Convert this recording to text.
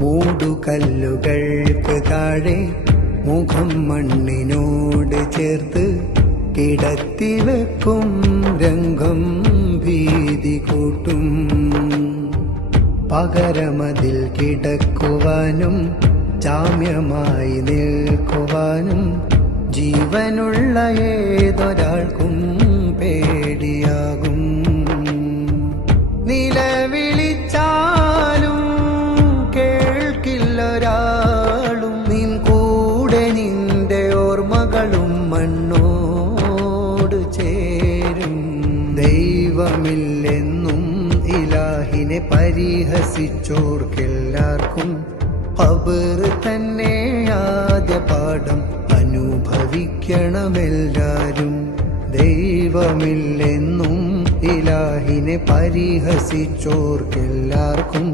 മൂടുകല്ലുകൾക്ക് താഴെ മുഖം മണ്ണിനോട് ചേർത്ത് കിടത്തിവെക്കും രംഗം ഭീതി കൂട്ടും. പകരമതിൽ കിടക്കുവാനും ജാമ്യമായി നിൽക്കുവാനും ജീവനുള്ള ഏതൊരാൾക്കും പേടിയാകും. നിലവിളിച്ചാലും കേൾക്കില്ലൊരാളും, നിൻ കൂടെ നിന്റെ ഓർമ്മകളും മണ്ണോട് ചേരും. ദൈവമില്ലെന്നും ഇലാഹിനെ പരിഹസിച്ചോർക്കെല്ലാവർക്കും ഖബർ തന്നെ ആദ്യ പാഠം അനുഭവിക്കണമെല്ലാരും. ദൈവമില്ലെന്നും ഇലാഹിനെ പരിഹസിച്ചോർക്കെല്ലാവർക്കും